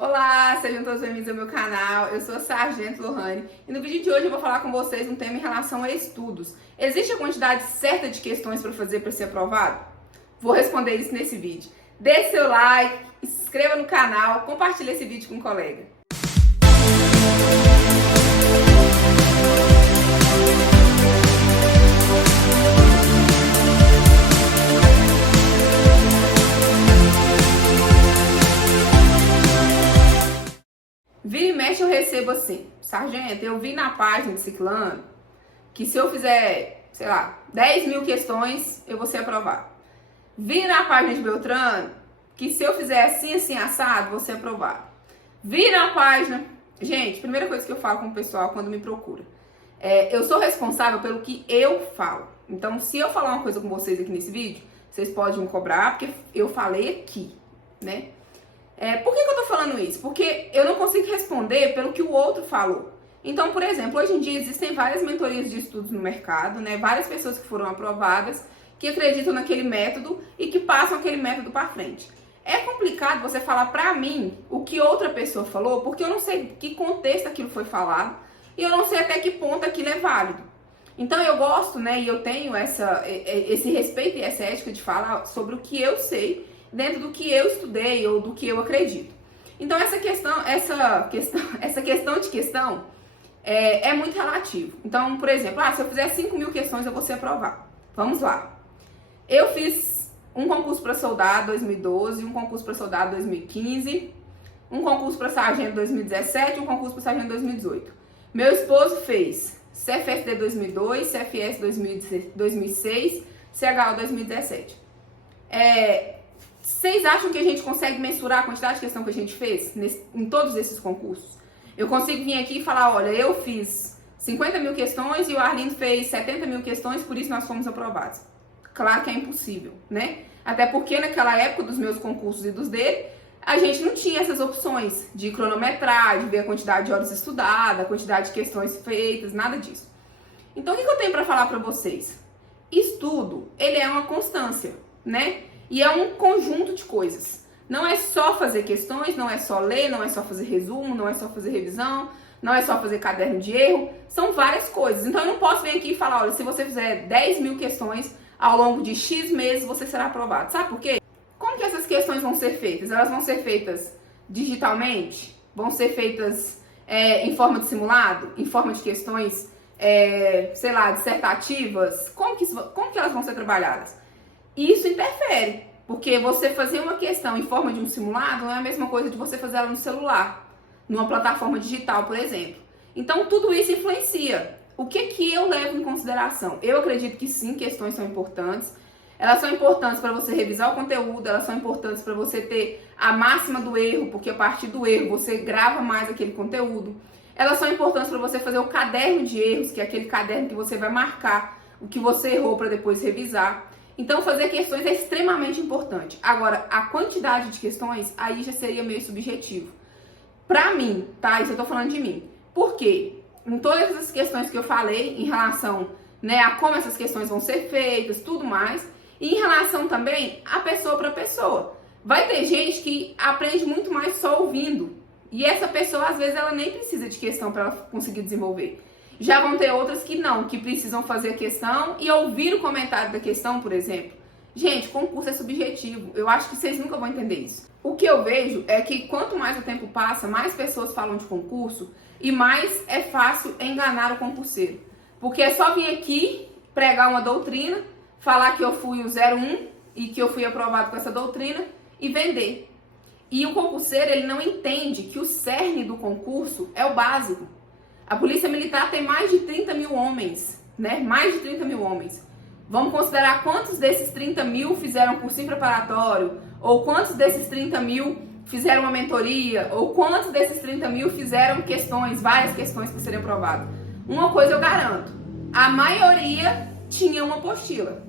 Olá, sejam todos bem-vindos ao meu canal. Eu sou a Sargento Lohane e no vídeo de hoje eu vou falar com vocês um tema em relação a estudos. Existe a quantidade certa de questões para fazer para ser aprovado? Vou responder isso nesse vídeo. Deixe seu like, se inscreva no canal, compartilhe esse vídeo com um colega. Vira e mexe eu recebo assim: Sargento, eu vi na página de Ciclano que se eu fizer, 10 mil questões, eu vou ser aprovado. Vi na página de Beltrano que se eu fizer assim, assim, assado, vou ser aprovado. Vi na página... Gente, primeira coisa que eu falo com o pessoal quando me procura. Eu sou responsável pelo que eu falo. Então, se eu falar uma coisa com vocês aqui nesse vídeo, vocês podem me cobrar, porque eu falei aqui, né? Por que eu tô falando isso? Porque eu não consigo responder pelo que o outro falou. Então, por exemplo, hoje em dia existem várias mentorias de estudos no mercado, né? Várias pessoas que foram aprovadas, que acreditam naquele método e que passam aquele método para frente. É complicado você falar pra mim o que outra pessoa falou, porque eu não sei que contexto aquilo foi falado e eu não sei até que ponto aquilo é válido. Então eu gosto, né, e eu tenho esse respeito e essa ética de falar sobre o que eu sei dentro do que eu estudei ou do que eu acredito. Então essa questão de questão é muito relativo. Então, por exemplo, se eu fizer 5 mil questões eu vou ser aprovado. Vamos lá. Eu fiz um concurso para soldado 2012, um concurso para soldado 2015, um concurso para sargento 2017 e um concurso para sargento 2018. Meu esposo fez CFSD 2002, CFS 2006, CHO 2017. Vocês acham que a gente consegue mensurar a quantidade de questão que a gente fez em todos esses concursos? Eu consigo vir aqui e falar, olha, eu fiz 50 mil questões e o Arlindo fez 70 mil questões, por isso nós fomos aprovados. Claro que é impossível, né? Até porque naquela época dos meus concursos e dos dele, a gente não tinha essas opções de cronometrar, de ver a quantidade de horas estudadas, a quantidade de questões feitas, nada disso. Então, o que eu tenho para falar para vocês? Estudo, ele é uma constância, né? E é um conjunto de coisas. Não é só fazer questões, não é só ler, não é só fazer resumo, não é só fazer revisão, não é só fazer caderno de erro. São várias coisas. Então, eu não posso vir aqui e falar, olha, se você fizer 10 mil questões ao longo de X meses, você será aprovado. Sabe por quê? Como que essas questões vão ser feitas? Elas vão ser feitas digitalmente? Vão ser feitas em forma de simulado? Em forma de questões, dissertativas? Como que elas vão ser trabalhadas? Isso interfere, porque você fazer uma questão em forma de um simulado não é a mesma coisa de você fazer ela no celular, numa plataforma digital, por exemplo. Então, tudo isso influencia. O que eu levo em consideração? Eu acredito que sim, questões são importantes. Elas são importantes para você revisar o conteúdo, elas são importantes para você ter a máxima do erro, porque a partir do erro você grava mais aquele conteúdo. Elas são importantes para você fazer o caderno de erros, que é aquele caderno que você vai marcar o que você errou para depois revisar. Então, fazer questões é extremamente importante. Agora, a quantidade de questões, aí já seria meio subjetivo. Pra mim, tá? Isso eu tô falando de mim. Por quê? Em todas as questões que eu falei, em relação, né, a como essas questões vão ser feitas, tudo mais, e em relação também a pessoa para pessoa. Vai ter gente que aprende muito mais só ouvindo. E essa pessoa, às vezes, ela nem precisa de questão para ela conseguir desenvolver. Já vão ter outras que não, que precisam fazer a questão e ouvir o comentário da questão, por exemplo. Gente, concurso é subjetivo. Eu acho que vocês nunca vão entender isso. O que eu vejo é que quanto mais o tempo passa, mais pessoas falam de concurso e mais é fácil enganar o concurseiro. Porque é só vir aqui, pregar uma doutrina, falar que eu fui o 01 e que eu fui aprovado com essa doutrina e vender. E o concurseiro, ele não entende que o cerne do concurso é o básico. A Polícia Militar tem mais de 30 mil homens, né? Mais de 30 mil homens. Vamos considerar quantos desses 30 mil fizeram cursinho preparatório, ou quantos desses 30 mil fizeram uma mentoria, ou quantos desses 30 mil fizeram questões, várias questões para serem aprovadas. Uma coisa eu garanto, a maioria tinha uma apostila.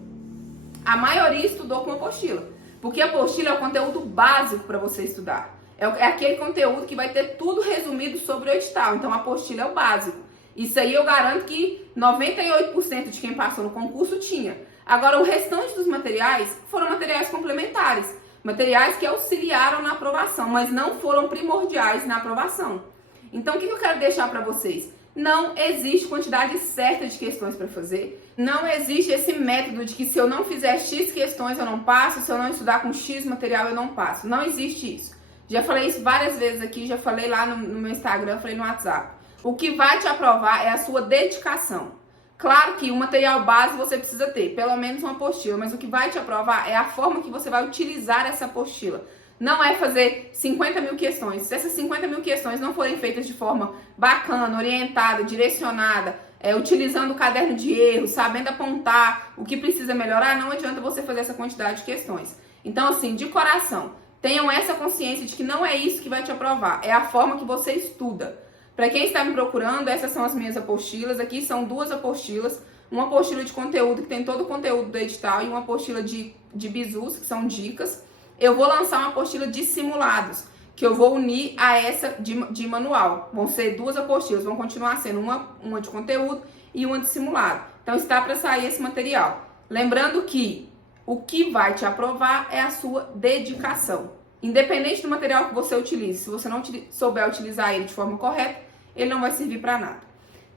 A maioria estudou com uma apostila, porque a apostila é o conteúdo básico para você estudar. É aquele conteúdo que vai ter tudo resumido sobre o edital. Então, a apostila é o básico. Isso aí eu garanto que 98% de quem passou no concurso tinha. Agora, o restante dos materiais foram materiais complementares. materiais que auxiliaram na aprovação, mas não foram primordiais na aprovação. Então, o que eu quero deixar para vocês? Não existe quantidade certa de questões para fazer. Não existe esse método de que se eu não fizer X questões eu não passo, se eu não estudar com X material eu não passo. Não existe isso. Já falei isso várias vezes aqui, já falei lá no meu Instagram, falei no WhatsApp. O que vai te aprovar é a sua dedicação. Claro que o material base você precisa ter, pelo menos uma apostila, mas o que vai te aprovar é a forma que você vai utilizar essa apostila. Não é fazer 50 mil questões. Se essas 50 mil questões não forem feitas de forma bacana, orientada, direcionada, utilizando o caderno de erros, sabendo apontar o que precisa melhorar, não adianta você fazer essa quantidade de questões. Então, assim, de coração, tenham essa consciência de que não é isso que vai te aprovar, é a forma que você estuda. Para quem está me procurando, essas são as minhas apostilas. Aqui são duas apostilas. Uma apostila de conteúdo, que tem todo o conteúdo do edital, e uma apostila de bizus, que são dicas. Eu vou lançar uma apostila de simulados, que eu vou unir a essa de manual. Vão ser duas apostilas, vão continuar sendo uma de conteúdo e uma de simulado. Então está para sair esse material. Lembrando que o que vai te aprovar é a sua dedicação. Independente do material que você utilize, se você não souber utilizar ele de forma correta, ele não vai servir para nada.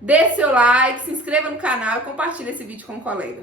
Dê seu like, se inscreva no canal e compartilhe esse vídeo com um colega.